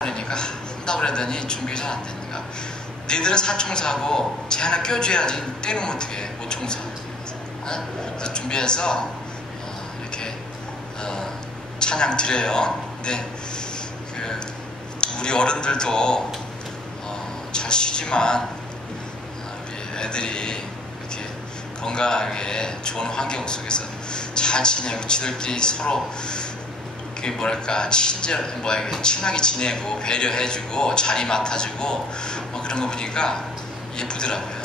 그러니까 한다고 그러더니 준비가 잘 안 되는가. 너희들은 사총사고 쟤 하나 껴줘야지 때리면 어떡해. 오총사. 그래서 준비해서 이렇게 찬양 드려요. 근데 우리 어른들도 잘 쉬지만 우리 애들이 이렇게 건강하게 좋은 환경 속에서 잘 지내고 지들끼리 서로 그게 뭐랄까 친하게 지내고 배려해주고 자리 맡아주고 그런 거 보니까 예쁘더라고요.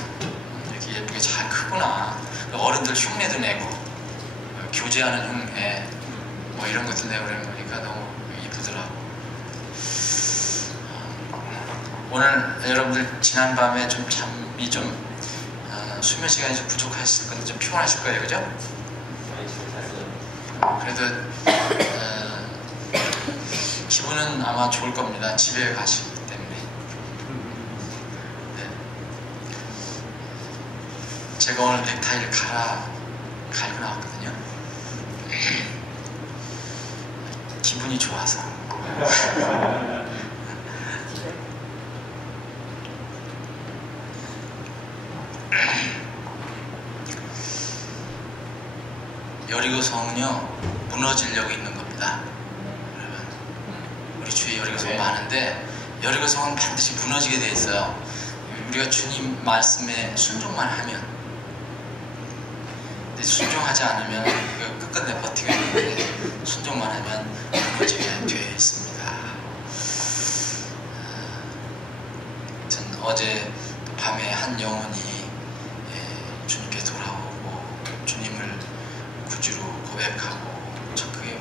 이렇게 예쁘게 잘 크구나. 어른들 흉내도 내고 교제하는 흉내 이런 것도 내고 그러는 거니까 너무 예쁘더라고. 오늘 여러분들 지난밤에 좀 잠이 수면 시간이 좀 부족하실 건데 좀 피곤하실 거예요, 그죠? 그래도 기분은 아마 좋을 겁니다. 집에 가시기 때문에. 네. 제가 오늘 넥타이를 갈고 나왔거든요. 기분이 좋아서. 여리고성은요 무너지려고 있는 겁니다. 우리 주위에 여리고성 많은데 여리고성은 반드시 무너지게 돼 있어요. 우리가 주님 말씀에 순종만 하면. 근데 순종하지 않으면 끝끝내 버티게 되는데 순종만 하면 무너지게 되어 있습니다. 어제 밤에 한 영혼이 주님께 돌아오고 주님을 구주로 고백하고 그게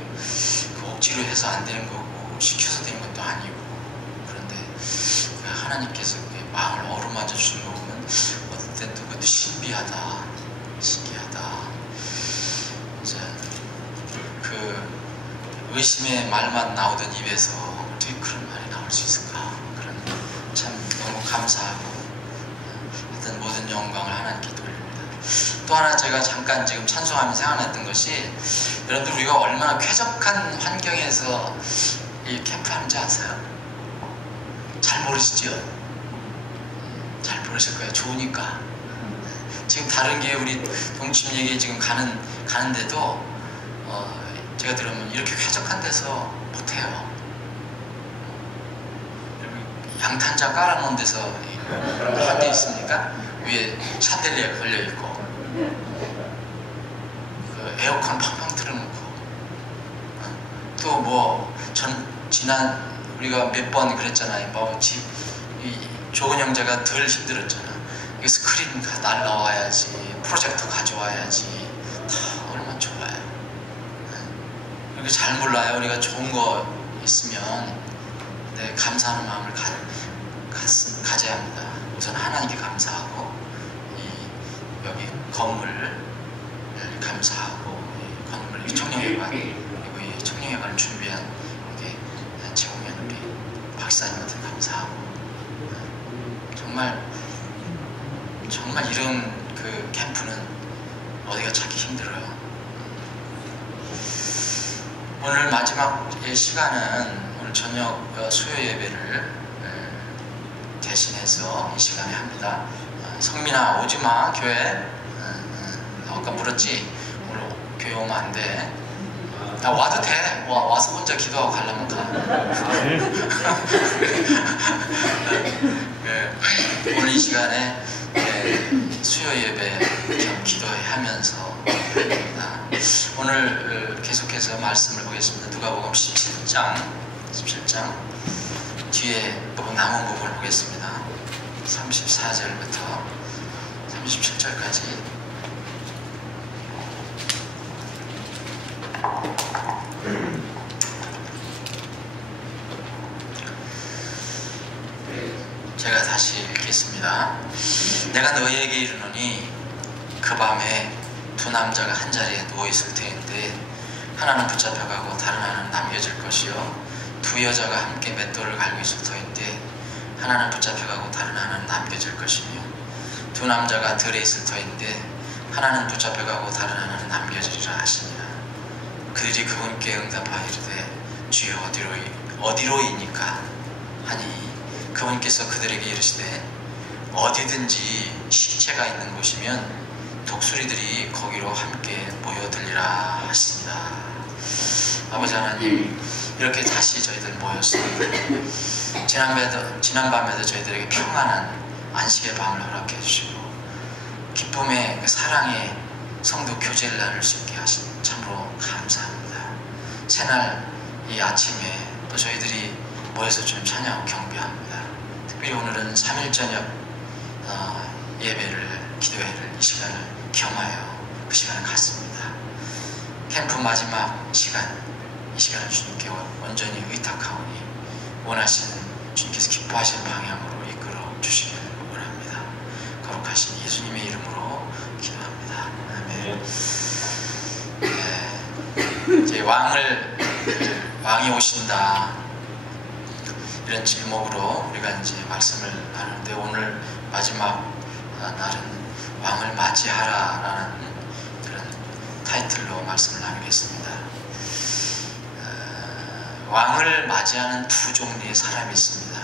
억지로 해서 안 되는 거고 시켜서 된 것도 아니고, 그런데 하나님께서 마음을 어루만져 주는 거 보면 어떨 땐 또 그것도 신기하다. 의심의 말만 나오던 입에서 어떻게 그런 말이 나올 수 있을까? 그런 참 너무 감사하고 하여튼 모든 영광을 하나님께 돌립니다. 또 하나 제가 잠깐 지금 찬송하면서 생각났던 것이, 여러분들 우리가 얼마나 쾌적한 환경에서 이 캠프하는지 아세요? 잘 모르시죠? 잘 모르실 거예요. 좋으니까. 지금 다른 게 우리 동침얘기 지금 가는데도 제가 들으면 이렇게 쾌적한 데서 못해요. 양탄자 깔아놓은 데서 한 데 있습니까? 위에 샤넬리에 걸려있고 에어컨 팡팡 틀어놓고 또 지난 우리가 몇 번 그랬잖아요. 이 좋은 형제가 덜 힘들었잖아. 이거 스크린 날라와야지, 프로젝터 가져와야지, 다 얼마나 좋아요. 이렇게 잘 몰라요. 우리가 좋은 거 있으면 감사하는 마음을 가져야 합니다. 우선 하나님께 감사하고 여기 건물을 감사하고 건물 청년회관, 그리고 이 청년회관을 준비한 제공연 우리 박사님한테 감사하고, 정말 이런 캠프는 어디가 찾기 힘들어요. 오늘 마지막 시간은 오늘 저녁 수요 예배를 대신해서 이 시간에 합니다. 성민아 오지마 교회. 아까 물었지? 오늘 교회 오면 안 돼. 나 와도 돼. 와서 혼자 기도하고 가려면 가. 오늘 이 시간에 수요 예배 기도해 하면서 오늘 계속해서 말씀을 보겠습니다. 누가복음 17장 뒤에 남은 부분을 보겠습니다. 34절부터 37절까지. 제가 다시 읽겠습니다. 내가 너희에게 이르노니 그 밤에 두 남자가 한 자리에 누워 있을 터인데 하나는 붙잡혀가고 다른 하나는 남겨질 것이요, 두 여자가 함께 맷돌을 갈고 있을 터인데 하나는 붙잡혀가고 다른 하나는 남겨질 것이며, 두 남자가 들에 있을 터인데 하나는 붙잡혀가고 다른 하나는 남겨지리라 하시니라. 그들이 그분께 응답하여 이르되 주여 어디로이니까? 그분께서 그들에게 이르시되 어디든지 시체가 있는 곳이면 독수리들이 거기로 함께 모여들리라 하십니다. 아버지 하나님, 이렇게 다시 저희들 모였습니다. 지난밤에도 저희들에게 평안한 안식의 밤을 허락해 주시고 기쁨의 그 사랑의 성도 교제를 나눌 수 있게 하신 참으로 감사합니다. 새날 이 아침에 또 저희들이 모여서 좀 찬양하고 경배합니다. 특별히 오늘은 3일 저녁 예배를, 기도회를 이 시간을 겸하여 그 시간을 갖습니다. 캠프 마지막 시간, 이 시간을 주님께 온전히 의탁하오니 원하시는 주님께서 기뻐하시는 방향으로 이끌어 주시기를 원합니다. 거룩하신 예수님의 이름으로 기도합니다. 아멘. 이제 왕이 오신다, 이런 제목으로 우리가 이제 말씀을 나누는데, 오늘 마지막 날은 왕을 맞이하라라는 그런 타이틀로 말씀을 나누겠습니다. 왕을 맞이하는 두 종류의 사람이 있습니다.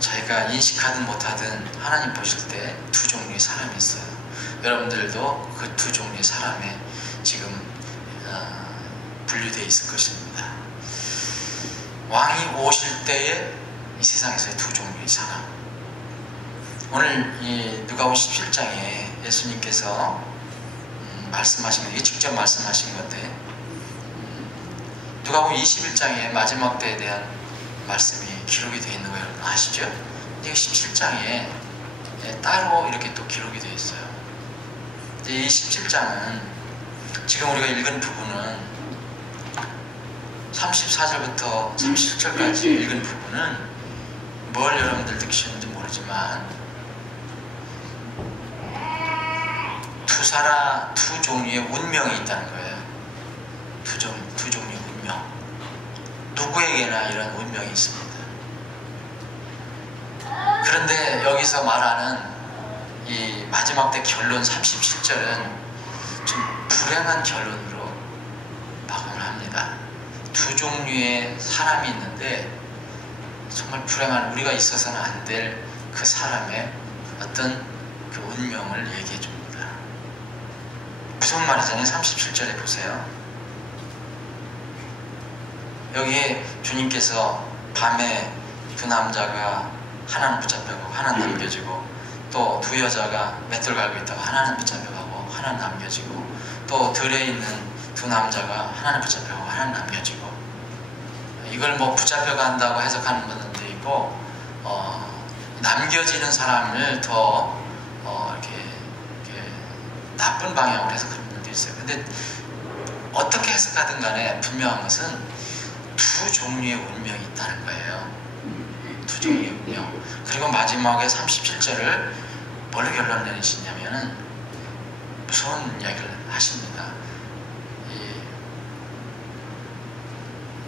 자기가 인식하든 못하든 하나님 보실 때 두 종류의 사람이 있어요. 여러분들도 그 두 종류의 사람에 지금 분류되어 있을 것입니다. 왕이 오실 때에 이 세상에서의 두 종류의 사람. 오늘 이 누가복음 17장에 예수님께서 말씀하신 것, 이게 직접 말씀하신 건데, 누가복음 21장에 마지막 때에 대한 말씀이 기록이 되어 있는 거 여러분 아시죠? 근데 17장에 따로 이렇게 또 기록이 되어 있어요. 이 17장은 지금 우리가 읽은 부분은 34절부터 37절까지 읽은 부분은 뭘 여러분들 느끼셨는지 모르지만 두 종류의 운명이 있다는 거예요. 두 종류의 운명. 누구에게나 이런 운명이 있습니다. 그런데 여기서 말하는 이 마지막 때 결론 37절은 좀 불행한 결론으로 마감을 합니다. 두 종류의 사람이 있는데 정말 불행한, 우리가 있어서는 안 될 그 사람의 어떤 그 운명을 얘기해 줍니다. 무슨 말이잖아요. 37절에 보세요. 여기에 주님께서 밤에 두 남자가 하나는 붙잡혀가고 하나는 남겨지고, 또 두 여자가 맷돌 갈고 있다가 하나는 붙잡혀가고 하나는 남겨지고, 또 들에 있는 두 남자가 하나는 붙잡혀가고 하나는 남겨지고, 이걸 뭐 붙잡혀간다고 해석하는 분들도 있고, 남겨지는 사람을 더 이렇게 나쁜 방향으로 해석하는 분들도 있어요. 근데 어떻게 해석하든 간에 분명한 것은 두 종류의 운명이 있다는 거예요. 두 종류의 운명. 그리고 마지막에 37절을 뭘로 결론 내리시냐면은 무서운 이야기를 하십니다.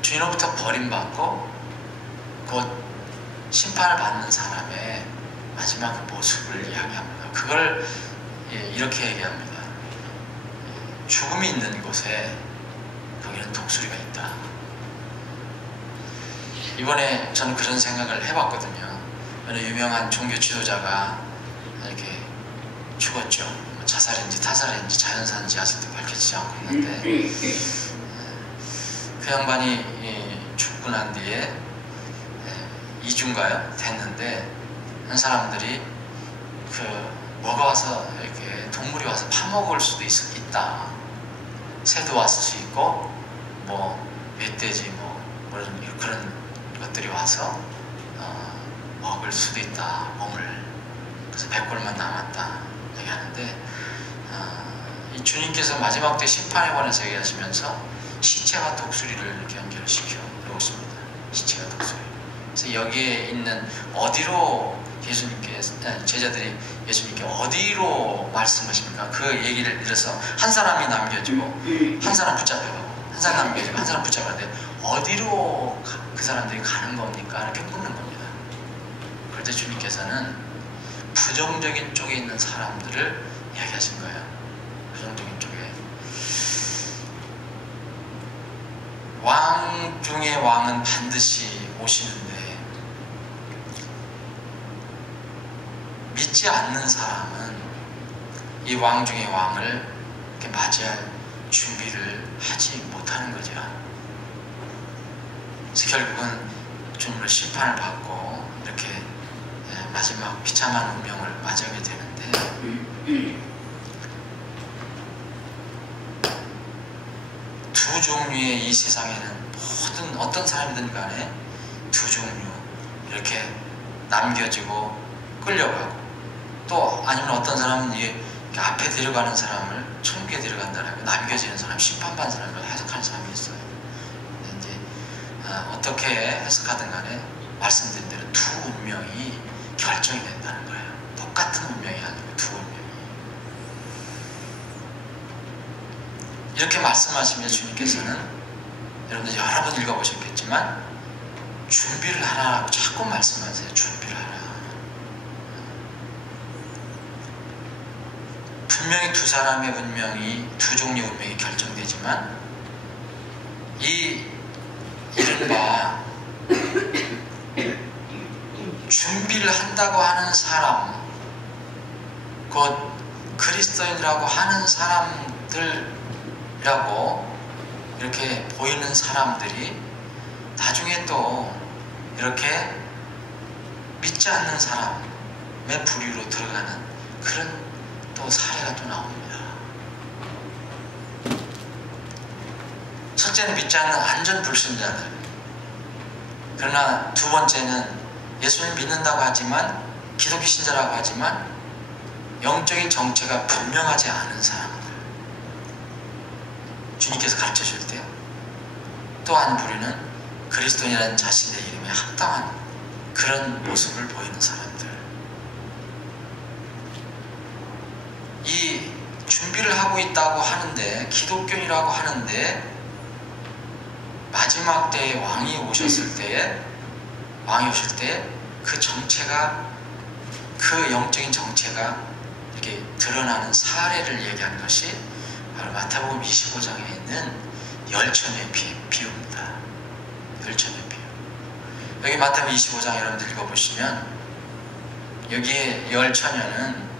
주인으로부터 버림받고 곧 심판을 받는 사람의 마지막 모습을 이야기합니다. 그걸 이렇게 얘기합니다. 죽음이 있는 곳에 거기는 독수리가 있다. 이번에 저는 그런 생각을 해봤거든요. 어느 유명한 종교 지도자가 이렇게 죽었죠. 자살인지 타살인지 자연사인지 아직도 밝혀지지 않고 있는데, 그 양반이 죽고 난 뒤에 2주인가요? 됐는데, 한 사람들이 뭐가 와서 이렇게 동물이 와서 파먹을 수도 있다. 새도 왔을 수 있고, 멧돼지 그런 것들이 와서 먹을 수도 있다, 몸을. 그래서 100골만 남았다 얘기하는데, 이 주님께서 마지막 때 심판에 관해서 얘기하시면서 시체와 독수리를 이렇게 연결시켜 놓습니다. 시체와 독수리. 그래서 여기에 있는 어디로 제자들이 예수님께 어디로 말씀하십니까? 그 얘기를 들어서 한 사람이 남겨지고 한 사람 붙잡혀가고 한 사람 남겨지고 한 사람 붙잡아는데 어디로 그 사람들이 가는 겁니까? 이렇게 묻는 겁니다. 그럴 때 주님께서는 부정적인 쪽에 있는 사람들을 이야기하신 거예요. 부정적인 쪽에. 왕 중에 왕은 반드시 오시는데 믿지 않는 사람은 이 왕 중의 왕을 이렇게 맞이할 준비를 하지 못하는 거죠. 그래서 결국은 주님으로 심판을 받고 이렇게 마지막 비참한 운명을 맞이하게 되는데, 두 종류의 이 세상에는 모든 어떤 사람이든 간에 두 종류 이렇게 남겨지고 끌려가고, 또 아니면 어떤 사람은 이게 앞에 데려가는 사람을 천국에 데려간다라고 남겨지는 사람, 심판받는 사람을 해석하는 사람이 있어요. 근데 이제 어떻게 해석하든 간에 말씀드린 대로 두 운명이 결정이 된다는 거예요. 똑같은 운명이 아니고 두 운명이. 이렇게 말씀하시면 주님께서는 여러분들 여러 번 읽어보셨겠지만 준비를 하라고 자꾸 말씀하세요. 준비를 하라. 분명히 두 사람의 운명이, 두 종류의 운명이 결정되지만 이 이른바 준비를 한다고 하는 사람, 곧 그리스도인이라고 하는 사람들이라고 이렇게 보이는 사람들이 나중에 또 이렇게 믿지 않는 사람의 부류로 들어가는 그런 또 사례가 또 나옵니다. 첫째는 믿지 않는 완전 불신자들. 그러나 두 번째는 예수님 믿는다고 하지만, 기독교 신자라고 하지만 영적인 정체가 분명하지 않은 사람들. 주님께서 가르쳐 줄 때 또 한 부류는 그리스도인이라는 자신의 이름에 합당한 그런 모습을 보이는 사람들. 이 준비를 하고 있다고 하는데, 기독교인이라고 하는데, 마지막 때에 왕이 오실 때 그 정체가, 그 영적인 정체가 이렇게 드러나는 사례를 얘기한 것이 바로 마태복음 25장에 있는 열처녀의 비유입니다. 열처녀의 비유. 여기 마태복음 25장 여러분들 읽어보시면 여기에 열처녀는,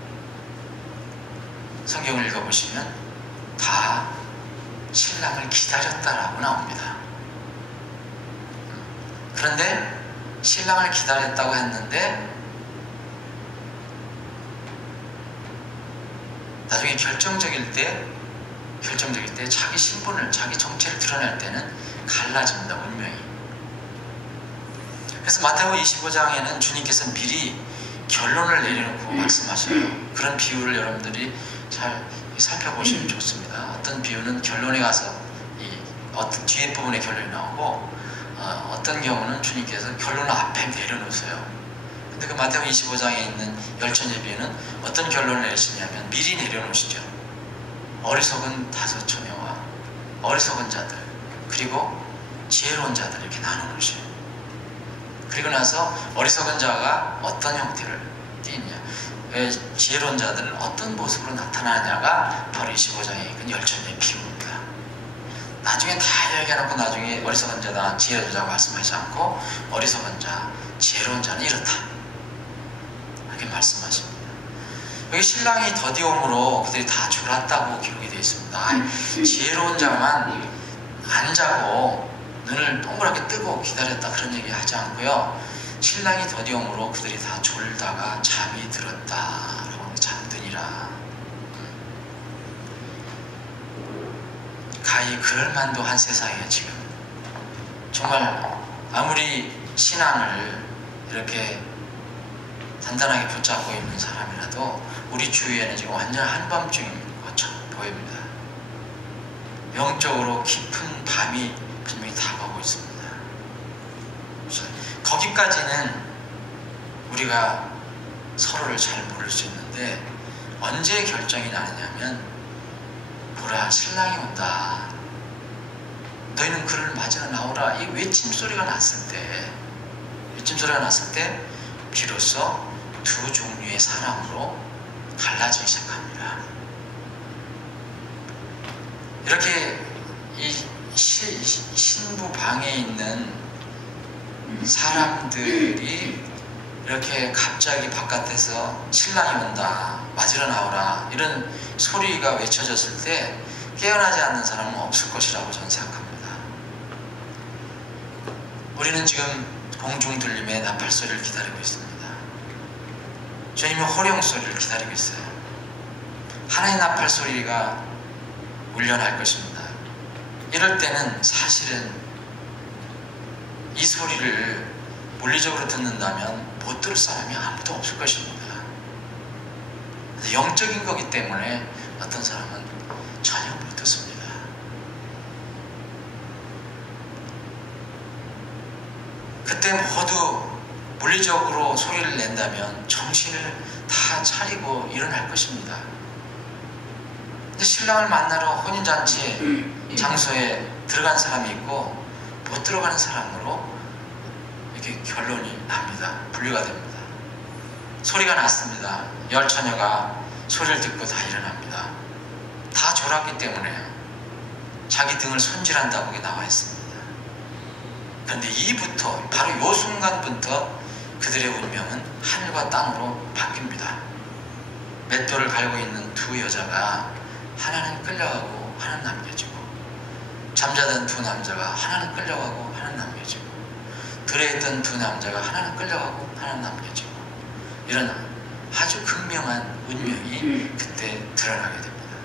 성경을 읽어보시면 다 신랑을 기다렸다라고 나옵니다. 그런데 신랑을 기다렸다고 했는데 나중에 결정적일 때 자기 신분을, 자기 정체를 드러낼 때는 갈라집니다. 운명이. 그래서 마태복음 25장에는 주님께서 미리 결론을 내려놓고 말씀하셔요. 그런 비유를 여러분들이 잘 살펴보시면 좋습니다. 어떤 비유는 결론에 가서 어떤 뒤에 부분에 결론이 나오고, 어떤 경우는 주님께서 결론을 앞에 내려놓으세요. 근데 그 마태복음 25장에 있는 열처녀의 비유는 어떤 결론을 내리시냐면 미리 내려놓으시죠. 어리석은 다섯 처녀와 어리석은 자들, 그리고 지혜로운 자들, 이렇게 나눠놓으셔요. 그리고 나서 어리석은 자가 어떤 형태를 띠냐, 지혜로운 자들은 어떤 모습으로 나타나느냐가 바로 25장에 있는 열처녀의 비유입니다. 나중에 다 얘기해놓고 나중에 어리석은 자다, 지혜로운 자라고 말씀하지 않고 어리석은 자, 지혜로운 자는 이렇다, 이렇게 말씀하십니다. 여기 신랑이 더디움으로 그들이 다 졸았다고 기록이 되어 있습니다. 지혜로운 자만 안 자고 눈을 동그랗게 뜨고 기다렸다, 그런 얘기 하지 않고요. 신랑이 더디움으로 그들이 다 졸다가 잠이 들었다, 잠드니라. 가히 그럴만도 한 세상이에요. 지금 정말 아무리 신앙을 이렇게 단단하게 붙잡고 있는 사람이라도 우리 주위에는 지금 완전 한밤중인 것처럼 보입니다. 영적으로 깊은 밤이 분명히 다가오고 있습니다. 그래서 거기까지는 우리가 서로를 잘 모를 수 있는데, 언제 결정이 나느냐면, 보라 신랑이 온다, 너희는 그를 맞으러 나오라, 이 외침소리가 났을 때, 비로소 두 종류의 사람으로 갈라지기 시작합니다. 이렇게 이 신부 방에 있는 사람들이 이렇게 갑자기 바깥에서 신랑이 온다, 맞으러 나오라 이런 소리가 외쳐졌을 때 깨어나지 않는 사람은 없을 것이라고 저는 생각합니다. 우리는 지금 공중 들림의 나팔 소리를 기다리고 있습니다. 주님의 호령 소리를 기다리고 있어요. 하나의 나팔 소리가 울려날 것입니다. 이럴 때는 사실은 이 소리를 물리적으로 듣는다면 못 들을 사람이 아무도 없을 것입니다. 영적인 거기 때문에 어떤 사람은 전혀 못 듣습니다. 그때 모두 물리적으로 소리를 낸다면 정신을 다 차리고 일어날 것입니다. 근데 신랑을 만나러 혼인잔치 장소에 들어간 사람이 있고 못 들어가는 사람으로 이렇게 결론이 납니다. 분류가 됩니다. 소리가 났습니다. 열 처녀가 소리를 듣고 다 일어납니다. 다 졸았기 때문에요. 자기 등을 손질한다고 그게 나와 있습니다. 그런데 이부터 바로 이 순간부터 그들의 운명은 하늘과 땅으로 바뀝니다. 맷돌을 갈고 있는 두 여자가 하나는 끌려가고 하나는 남겨지고, 잠자던 두 남자가 하나는 끌려가고 하나는 남겨지고, 들에 있던 두 남자가 하나는 끌려가고 하나는 남겨지고, 이런 아주 극명한 운명이 그때 드러나게 됩니다.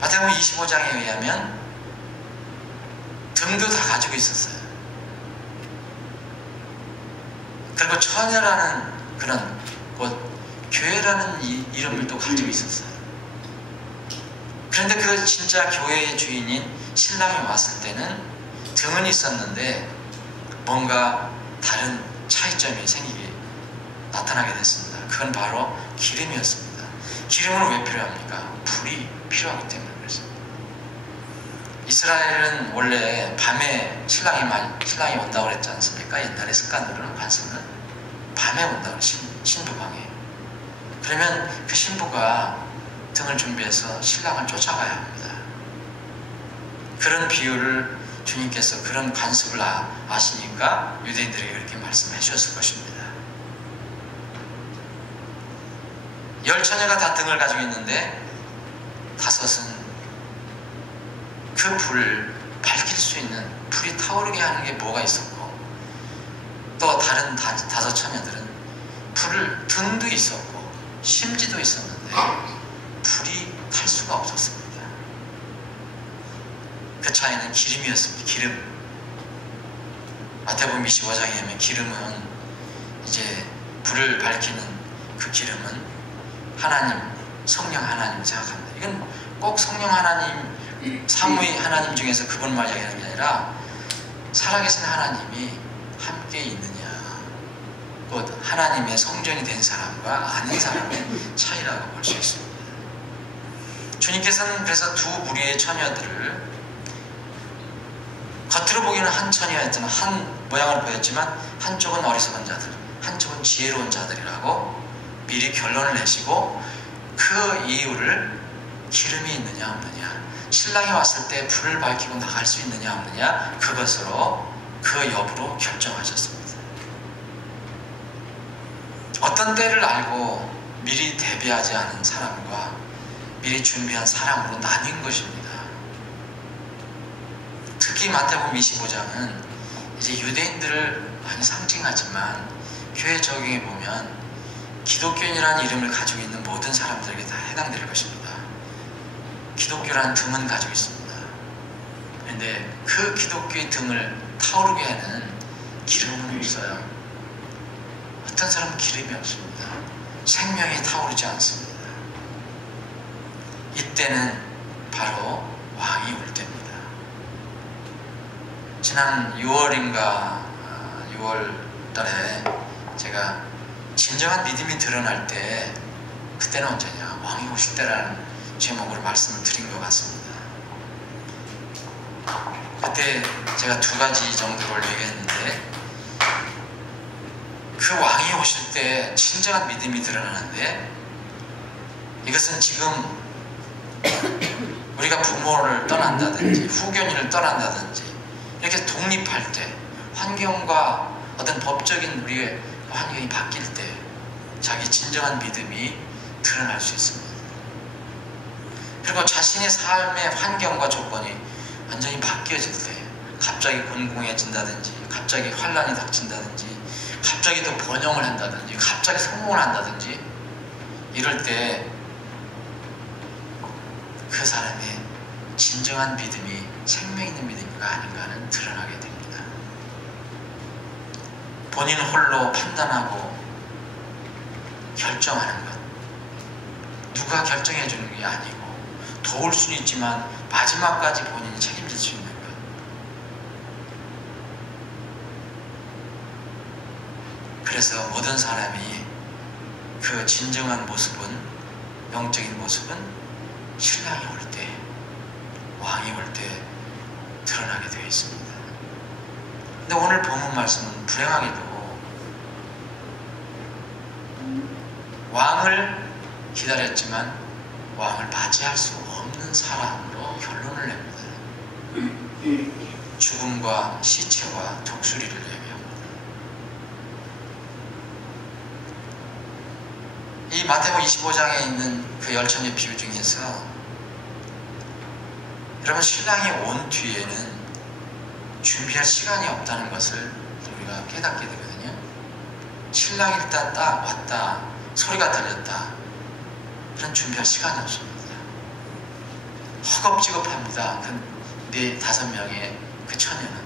마태복음 25장에 의하면 등도 다 가지고 있었어요. 그리고 처녀라는 그런 곧 교회라는 이름을 또 가지고 있었어요. 그런데 그 진짜 교회의 주인인 신랑이 왔을 때는 등은 있었는데 뭔가 다른 차이점이 나타나게 됐습니다. 그건 바로 기름이었습니다. 기름은 왜 필요합니까? 불이 필요하기 때문에 그렇습니다. 이스라엘은 원래 밤에 신랑이 온다고 그랬지 않습니까? 옛날에 습관으로는 관습은 밤에 온다고 신부방에. 그러면 그 신부가 등을 준비해서 신랑을 쫓아가야 합니다. 그런 비유를 주님께서 그런 관습을 아시니까 유대인들에게 그렇게 말씀해 주셨을 것입니다. 열 처녀가 다 등을 가지고 있는데 다섯은 그 불을 밝힐 수 있는, 불이 타오르게 하는 게 뭐가 있었고, 또 다른 다섯 처녀들은 불을 등도 있었고 심지도 있었는데 불이 탈 수가 없었습니다. 그 차이는 기름이었습니다. 기름. 마태복음 25장에 보면 기름은 이제 불을 밝히는 그 기름은 하나님, 성령 하나님을 생각합니다. 이건 꼭 성령 하나님, 삼위 하나님 중에서 그분만 이야기하는 게 아니라 살아계신 하나님이 함께 있느냐, 곧 하나님의 성전이 된 사람과 아닌 사람의 차이라고 볼 수 있습니다. 주님께서는 그래서 두 무리의 처녀들을 겉으로 보기에는 한 처녀였지만, 한 모양을 보였지만 한쪽은 어리석은 자들, 한쪽은 지혜로운 자들이라고 미리 결론을 내시고 그 이유를 기름이 있느냐 없느냐, 신랑이 왔을 때 불을 밝히고 나갈 수 있느냐 없느냐, 그것으로 그 여부로 결정하셨습니다. 어떤 때를 알고 미리 대비하지 않은 사람과 미리 준비한 사람으로 나뉜 것입니다. 특히 마태복음 25장은 이제 유대인들을 많이 상징하지만 교회 적용해 보면 기독교인이라는 이름을 가지고 있는 모든 사람들에게 다 해당될 것입니다. 기독교라는 등은 가지고 있습니다. 그런데 그 기독교의 등을 타오르게 하는 기름은 없어요. 어떤 사람은 기름이 없습니다. 생명이 타오르지 않습니다. 이때는 바로 왕이 올 때입니다. 지난 6월인가 6월 달에 제가 진정한 믿음이 드러날 때, 그때는 언제냐, 왕이 오실 때라는 제목으로 말씀을 드린 것 같습니다. 그때 제가 두 가지 정도를 얘기했는데, 그 왕이 오실 때 진정한 믿음이 드러나는데, 이것은 지금 우리가 부모를 떠난다든지 후견인을 떠난다든지 이렇게 독립할 때, 환경과 어떤 법적인 우리의 환경이 바뀔 때 자기 진정한 믿음이 드러날 수 있습니다. 그리고 자신의 삶의 환경과 조건이 완전히 바뀌어질 때, 갑자기 곤궁해진다든지, 갑자기 환란이 닥친다든지, 갑자기 또 번영을 한다든지, 갑자기 성공을 한다든지, 이럴 때 그 사람의 진정한 믿음이 생명 있는 믿음인가 아닌가는 드러나게 됩니다. 본인 홀로 판단하고 결정하는 것, 누가 결정해 주는 게 아니고, 도울 수는 있지만 마지막까지 본인이 책임질 수 있는 것. 그래서 모든 사람이 그 진정한 모습은, 영적인 모습은 신랑이 올 때, 왕이 올 때 드러나게 되어 있습니다. 근데 오늘 본문 말씀은 불행하게도 왕을 기다렸지만 왕을 맞이할 수 없는 사람으로 결론을 냅니다. 죽음과 시체와 독수리를 예비합니다. 이 마태복음 25장에 있는 그 열처녀 비유 중에서 여러분, 신랑이 온 뒤에는 준비할 시간이 없다는 것을 우리가 깨닫게 되거든요. 신랑이 일단 딱 왔다, 소리가 들렸다, 그런 준비할 시간이 없습니다. 허겁지겁합니다. 그 4~5명의 그 처녀는.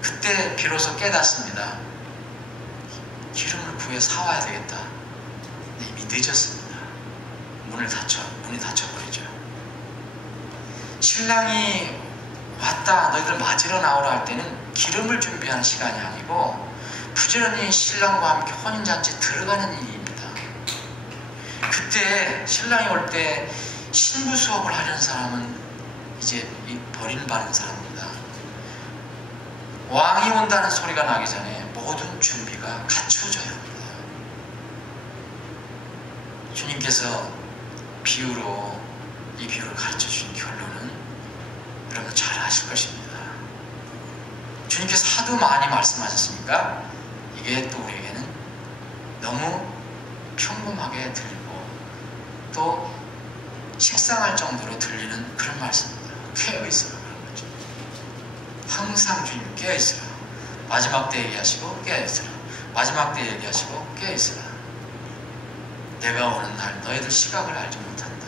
그때 비로소 깨닫습니다. 기름을 구해 사와야 되겠다. 근데 이미 늦었습니다. 문이 닫혀버리죠. 신랑이 왔다, 너희들 맞으러 나오라 할 때는 기름을 준비하는 시간이 아니고 부지런히 신랑과 함께 혼인잔치에 들어가는 일입니다. 그때 신랑이 올 때 신부 수업을 하려는 사람은 이제 버림받은 사람입니다. 왕이 온다는 소리가 나기 전에 모든 준비가 갖춰져야 합니다. 주님께서 이 비유를 가르쳐 주신 결론은 여러분 잘 아실 것입니다. 주님께서 하도 많이 말씀하셨으니까 이게 또 우리에게는 너무 평범하게 들리고 또 식상할 정도로 들리는 그런 말씀입니다. 깨어있어라 그런 거죠. 항상 주님 깨어있어라. 마지막 때 얘기하시고 깨어있어라. 마지막 때 얘기하시고 깨어있어라. 내가 오는 날 너희들 시각을 알지 못한다.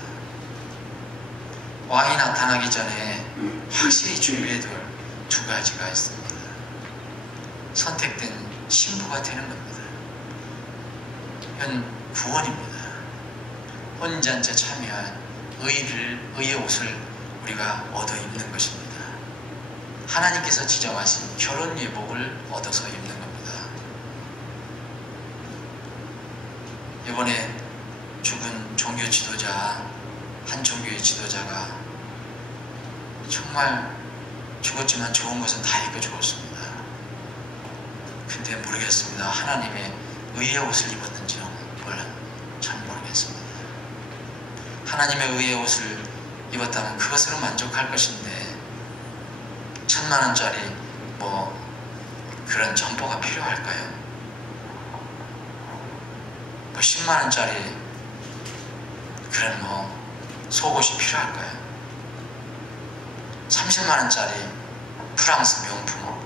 왕이 나타나기 전에 확실히 준비해둘 2가지가 있습니다. 선택된 신부가 되는 겁니다. 이건 구원입니다. 혼인잔치에 참여한 의의 옷을 우리가 얻어 입는 것입니다. 하나님께서 지정하신 결혼 예복을 얻어서 입는 겁니다. 이번에 죽은 종교 지도자, 한 종교의 지도자가 정말 죽었지만 좋은 것은 다 입고 죽었습니다. 근데 모르겠습니다. 하나님의 의의 옷을 입었는지는 잘 모르겠습니다. 하나님의 의의 옷을 입었다면 그것으로 만족할 것인데 1000만원짜리 그런 점포가 필요할까요? 10만원짜리 그런 속옷이 필요할까요? 30만원짜리 프랑스 명품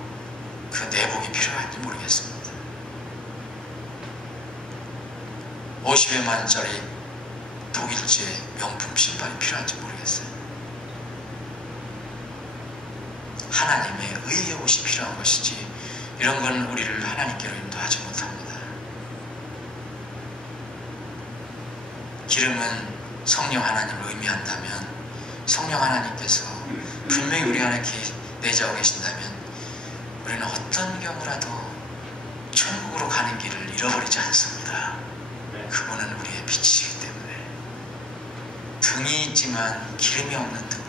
그 내복이 필요할지 모르겠습니다. 50여만원짜리 독일제 명품 신발이 필요할지 모르겠어요. 하나님의 의의 옷이 필요한 것이지 이런 건 우리를 하나님께로 인도하지 못합니다. 기름은 성령 하나님을 의미한다면 성령 하나님께서 분명히 우리 안에 내재하고 계신다면 우리는 어떤 경우라도 천국으로 가는 길을 잃어버리지 않습니다. 그분은 우리의 빛이기 때문에. 등이 있지만 기름이 없는 등,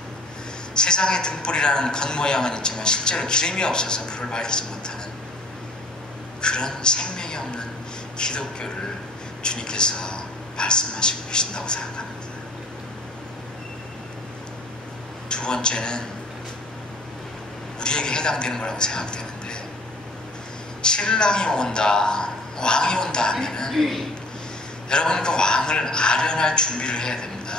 세상의 등불이라는 겉모양은 있지만 실제로 기름이 없어서 불을 밝히지 못하는 그런 생명이 없는 기독교를 주님께서 말씀하시고 계신다고 생각합니다. 두 번째는 우리에게 해당되는 거라고 생각되는데 신랑이 온다, 왕이 온다 하면은 여러분 그 왕을 아련할 준비를 해야 됩니다.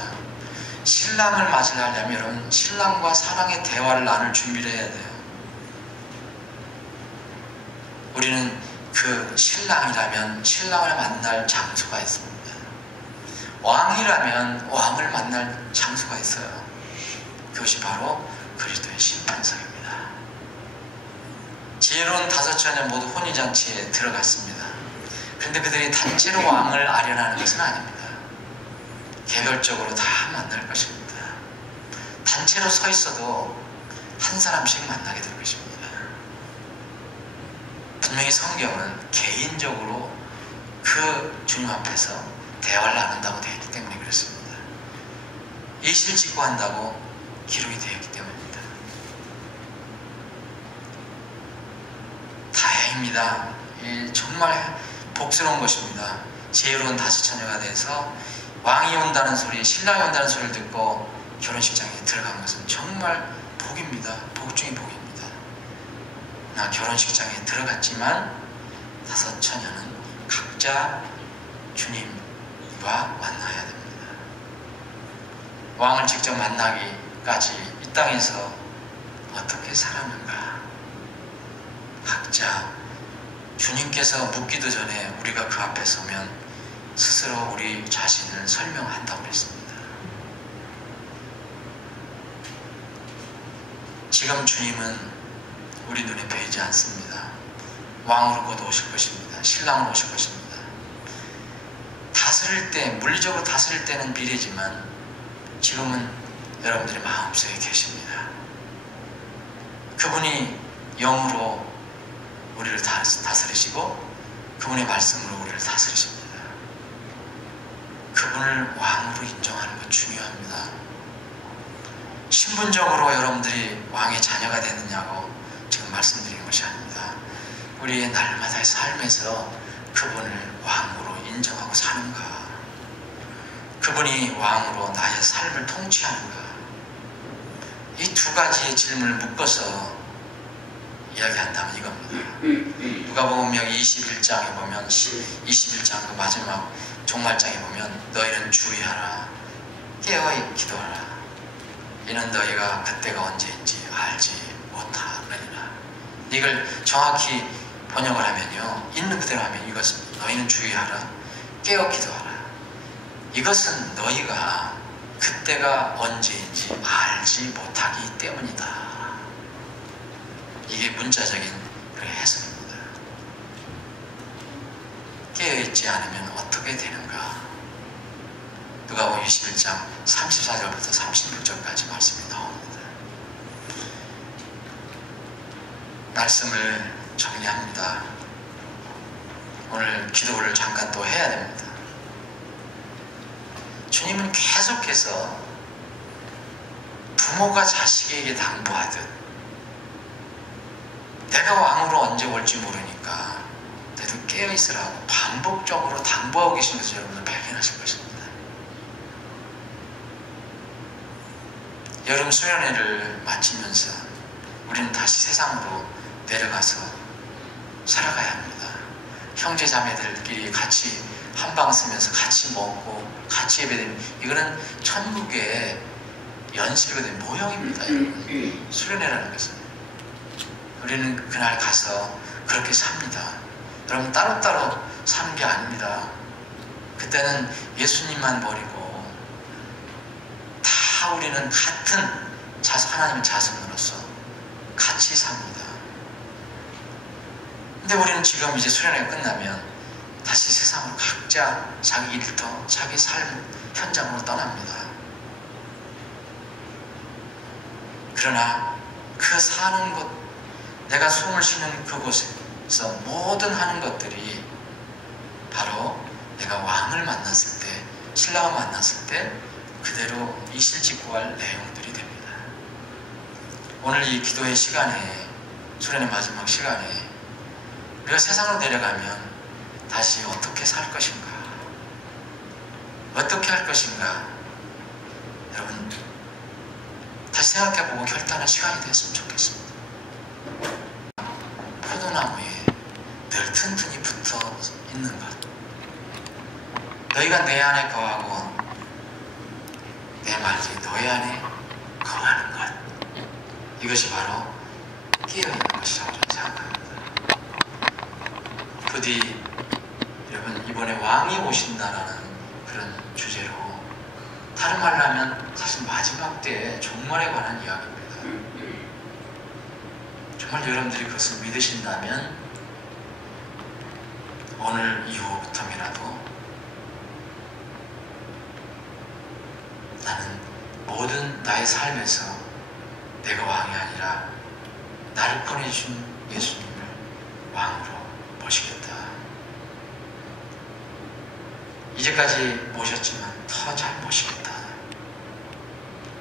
신랑을 맞이하려면 여러분 신랑과 사랑의 대화를 나눌 준비를 해야 돼요. 우리는 그 신랑이라면 신랑을 만날 장소가 있습니다. 왕이라면 왕을 만날 장소가 있어요. 그것이 바로 그리스도의 심판석입니다. 지혜로운 5처녀 모두 혼인잔치에 들어갔습니다. 그런데 그들이 단체로 왕을 아련하는 것은 아닙니다. 개별적으로 다 만날 것입니다. 단체로 서 있어도 한 사람씩 만나게 될 것입니다. 분명히 성경은 개인적으로 그 주님 앞에서 대화를 나눈다고 되어 있기 때문에 그렇습니다. 일실직고한다고 기록이 되어 있기 때문입니다. 다행입니다. 정말 복스러운 것입니다. 지혜로운 5처녀가 돼서 왕이 온다는 소리, 신랑이 온다는 소리를 듣고 결혼식장에 들어간 것은 정말 복입니다. 복 중의 복입니다. 나 결혼식장에 들어갔지만 5처녀는 각자 주님과 만나야 됩니다. 왕을 직접 만나기까지 이 땅에서 어떻게 살았는가? 각자 주님께서 묻기도 전에 우리가 그 앞에 서면 스스로 우리 자신을 설명한다고 했습니다. 지금 주님은 우리 눈에 보이지 않습니다. 왕으로 곧 오실 것입니다. 신랑으로 오실 것입니다. 다스릴 때, 물리적으로 다스릴 때는 미래지만 지금은 여러분들의 마음속에 계십니다. 그분이 영으로 우리를 다스리시고 그분의 말씀으로 우리를 다스리십니다. 그분을 왕으로 인정하는 것 중요합니다. 신분적으로 여러분들이 왕의 자녀가 되느냐고 지금 말씀드리는 것이 아닙니다. 우리의 날마다의 삶에서 그분을 왕으로 인정하고 사는가? 그분이 왕으로 나의 삶을 통치하는가? 이 2가지의 질문을 묶어서 이야기한다면 이겁니다. 누가복음 21장에 보면 21장 그 마지막 종말장에 보면 너희는 주의하라, 깨어 기도하라. 이는 너희가 그때가 언제인지 알지 못하느니라. 이걸 정확히 번역을 하면요, 있는 그대로 하면 이것은 너희는 주의하라, 깨어 기도하라. 이것은 너희가 그때가 언제인지 알지 못하기 때문이다. 이게 문자적인 해석입니다. 깨어있지 않으면 어떻게 되는가? 누가복음 21장 34절부터 36절까지 말씀이 나옵니다. 말씀을 정리합니다. 오늘 기도를 잠깐 또 해야 됩니다. 주님은 계속해서 부모가 자식에게 당부하듯 내가 왕으로 언제 올지 모르니까 너희도 깨어있으라고 반복적으로 당부하고 계신 것을 여러분들 발견하실 것입니다. 여름 수련회를 마치면서 우리는 다시 세상으로 내려가서 살아가야 합니다. 형제 자매들끼리 같이 한방 쓰면서 같이 먹고 같이 예배드리는, 이거는 천국의 연습이거든요. 모형입니다. 여러분. 수련회라는 것은 우리는 그날 가서 그렇게 삽니다. 여러분 따로따로 사는 게 아닙니다. 그때는 예수님만 버리고 다 우리는 같은 하나님의 자손으로서 같이 삽니다. 근데 우리는 지금 이제 수련회가 끝나면 다시 세상으로 각자 자기 일터, 자기 삶 현장으로 떠납니다. 그러나 그 사는 곳, 내가 숨을 쉬는 그곳에서 모든 하는 것들이 바로 내가 왕을 만났을 때, 신랑을 만났을 때 그대로 이실직고할 내용들이 됩니다. 오늘 이 기도의 시간에, 수련의 마지막 시간에 우리가 세상으로 내려가면 다시 어떻게 살 것인가, 어떻게 할 것인가, 여러분 다시 생각해보고 결단할 시간이 됐으면 좋겠습니다. 포도나무에 늘 튼튼히 붙어 있는 것. 너희가 내 안에 거하고 내 말이 너희 안에 거하는 것. 이것이 바로 깨어있는 것이라고 저는 생각합니다. 부디 여러분 이번에 왕이 오신다라는 그런 주제로 다른 말로 하면 사실 마지막 때의 종말에 관한 이야기입니다. 정말 여러분들이 그것을 믿으신다면 오늘 이후부터라도 나는 모든 나의 삶에서 내가 왕이 아니라 나를 보내준 예수님을 왕으로 모시겠다. 이제까지 모셨지만 더 잘 모시겠다.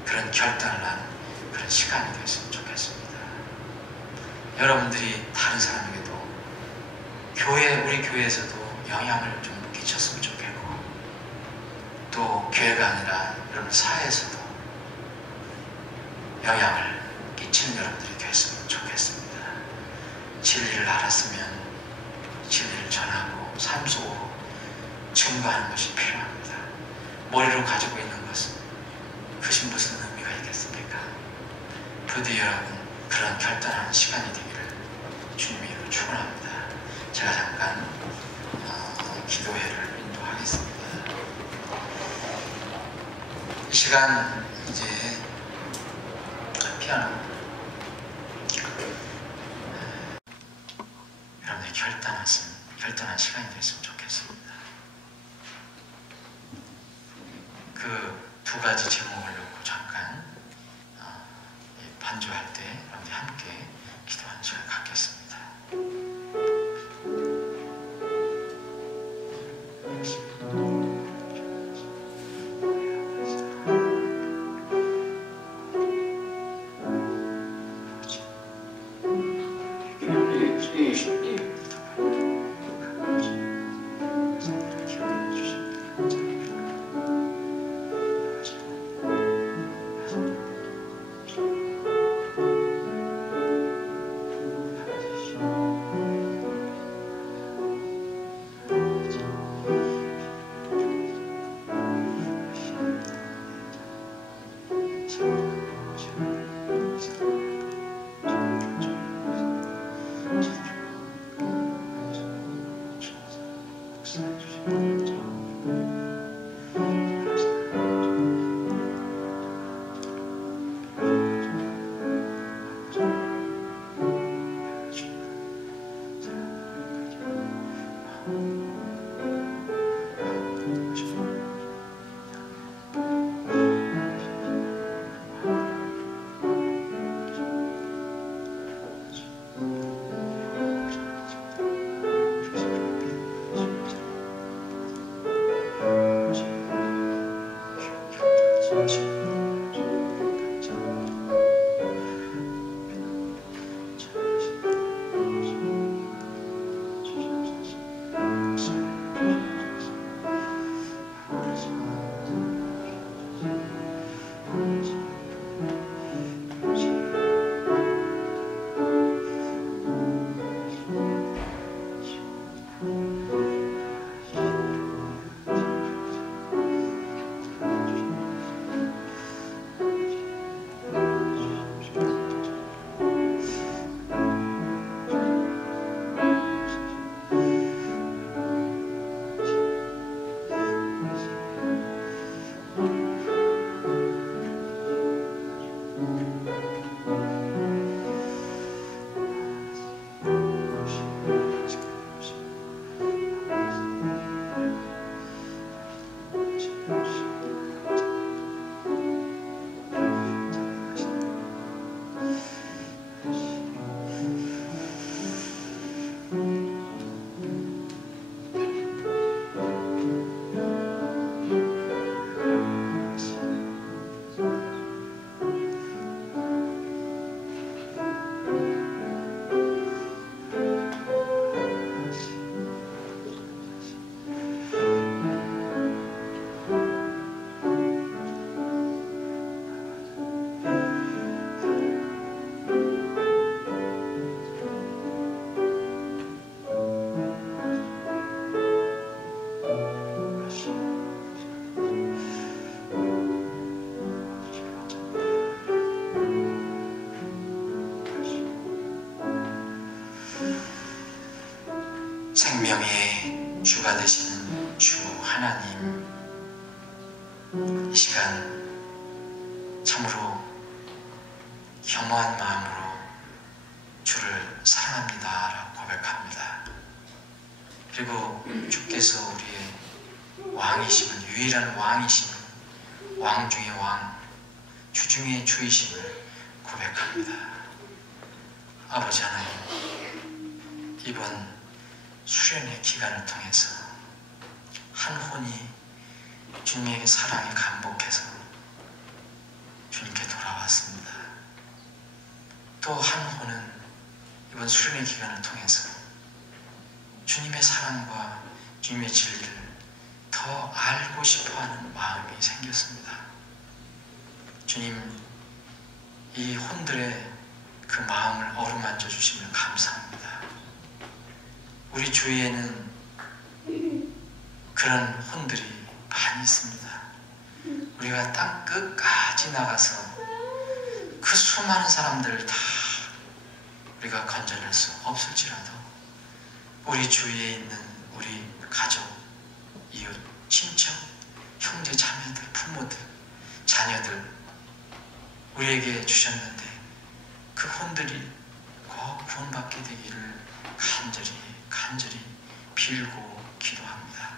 그런 결단을 하는 그런 시간이 되었으면 좋겠습니다. 여러분들이 다른 사람에게도 우리 교회에서도 영향을 좀 끼쳤으면 좋겠고, 또 교회가 아니라 여러분 사회에서도 영향을 끼치는 여러분들이 됐으면 좋겠습니다. 진리를 알았으면 진리를 전하고 삶 속으로 증거하는 것이 필요합니다. 머리로 가지고 있는 것은 그것이 무슨 의미가 있겠습니까? 부디 여러분 그런 결단하는 시간이 되기를 주님의 이름으로 축원합니다. 제가 잠깐 기도회를 인도하겠습니다. 이 시간 이제 피아노 여러분들이 결단한 시간이 됐으면 좋겠습니다. 그 두 가지 제목을 놓고 잠깐 반주할 때 여러분들이 함께 기도하는 시간을 갖겠습니다. 생명의 주가 되시는 주 하나님, 이 시간 참으로 겸허한 마음으로 주를 사랑합니다 라고 고백합니다. 그리고 주께서 우리의 왕이심을, 유일한 왕이심을, 왕 중의 왕, 주 중의 주이심을 고백합니다. 아버지 하나님, 이번 수련의 기간을 통해서 한 혼이 주님에게 사랑에 감복해서 주님께 돌아왔습니다. 또 한 혼은 이번 수련의 기간을 통해서 주님의 사랑과 주님의 진리를 더 알고 싶어하는 마음이 생겼습니다. 주님, 이 혼들의 그 마음을 어루만져 주시면 감사합니다. 우리 주위에는 그런 혼들이 많이 있습니다. 우리가 땅 끝까지 나가서 그 수많은 사람들을 다 우리가 건져낼 수 없을지라도 우리 주위에 있는 우리 가족, 이웃, 친척, 형제, 자매들, 부모들, 자녀들 우리에게 주셨는데 그 혼들이 꼭 구원받게 되기를 간절히 빌고 기도합니다.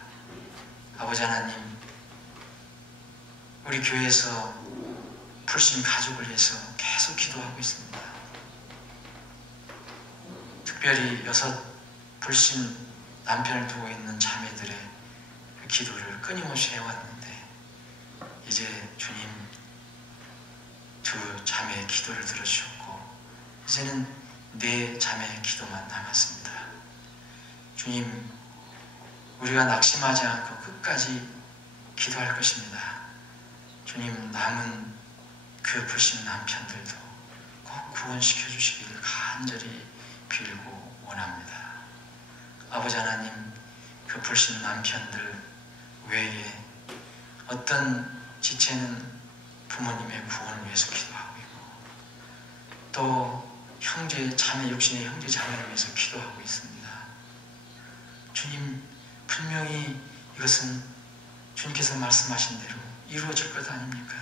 아버지 하나님, 우리 교회에서 불신 가족을 위해서 계속 기도하고 있습니다. 특별히 6 불신 남편을 두고 있는 자매들의 그 기도를 끊임없이 해왔는데 이제 주님 2 자매의 기도를 들어주셨고 이제는 4 자매의 기도만 남았습니다. 주님, 우리가 낙심하지 않고 끝까지 기도할 것입니다. 주님, 남은 그 불신 남편들도 꼭 구원시켜 주시기를 간절히 빌고 원합니다. 아버지 하나님, 그 불신 남편들 외에 어떤 지체는 부모님의 구원을 위해서 기도하고 있고 또 형제, 자매, 육신의 형제, 자매를 위해서 기도하고 있습니다. 주님, 분명히 이것은 주님께서 말씀하신 대로 이루어질 것 아닙니까?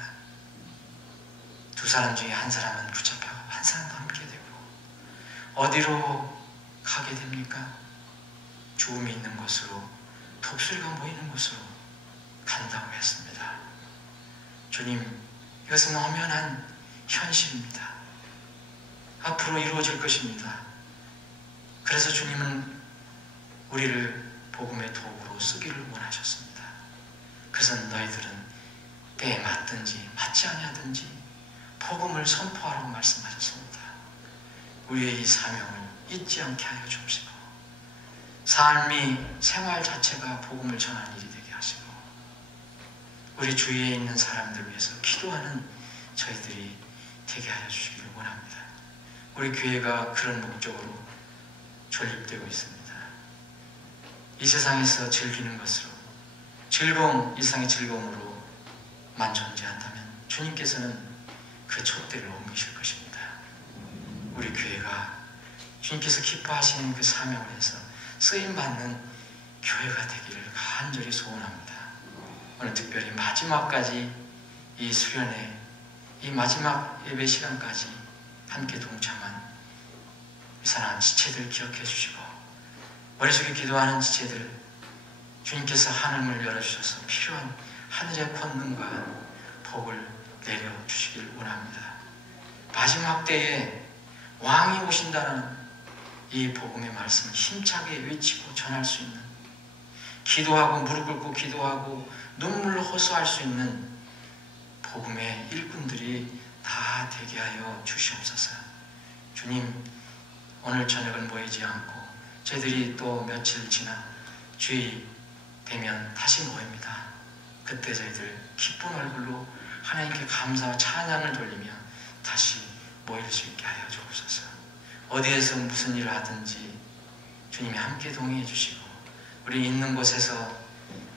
2 사람 중에 1 사람은 붙잡혀고 1 사람도 함께 되고 어디로 가게 됩니까? 죽음이 있는 곳으로, 독수리가 모이는 곳으로 간다고 했습니다. 주님, 이것은 엄연한 현실입니다. 앞으로 이루어질 것입니다. 그래서 주님은 우리를 복음의 도구로 쓰기를 원하셨습니다. 그래서 너희들은 때에 맞든지 맞지 아니하든지 복음을 선포하라고 말씀하셨습니다. 우리의 이 사명을 잊지 않게 하여 주옵시고 삶이, 생활 자체가 복음을 전하는 일이 되게 하시고 우리 주위에 있는 사람들 위해서 기도하는 저희들이 되게 하여 주시기를 원합니다. 우리 교회가 그런 목적으로 존립되고 있습니다. 이 세상에서 즐기는 것으로, 즐거움, 일상의 즐거움으로만 존재한다면 주님께서는 그 촛대를 옮기실 것입니다. 우리 교회가 주님께서 기뻐하시는 그 사명을 해서 쓰임받는 교회가 되기를 간절히 소원합니다. 오늘 특별히 마지막까지 이 수련회, 이 마지막 예배 시간까지 함께 동참한 이 사랑하는 지체들 기억해 주시고 머릿속에 기도하는 지체들 주님께서 하늘문을 열어주셔서 필요한 하늘의 권능과 복을 내려주시기를 원합니다. 마지막 때에 왕이 오신다는 이 복음의 말씀을 힘차게 외치고 전할 수 있는, 기도하고 무릎 꿇고 기도하고 눈물로 호소할 수 있는 복음의 일꾼들이 다 되게 하여 주시옵소서. 주님, 오늘 저녁은 모이지 않고 저희들이 또 며칠 지나 주일 되면 다시 모입니다. 그때 저희들 기쁜 얼굴로 하나님께 감사와 찬양을 돌리며 다시 모일 수 있게 하여 주옵소서. 어디에서 무슨 일을 하든지 주님이 함께 동행해 주시고 우리 있는 곳에서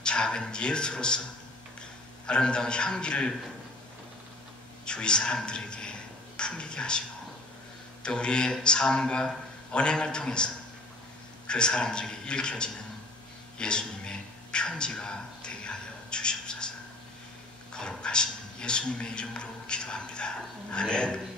작은 예수로서 아름다운 향기를 주위 사람들에게 풍기게 하시고 또 우리의 삶과 언행을 통해서 그 사람들에게 읽혀지는 예수님의 편지가 되게 하여 주시옵소서. 거룩하신 예수님의 이름으로 기도합니다. 아멘.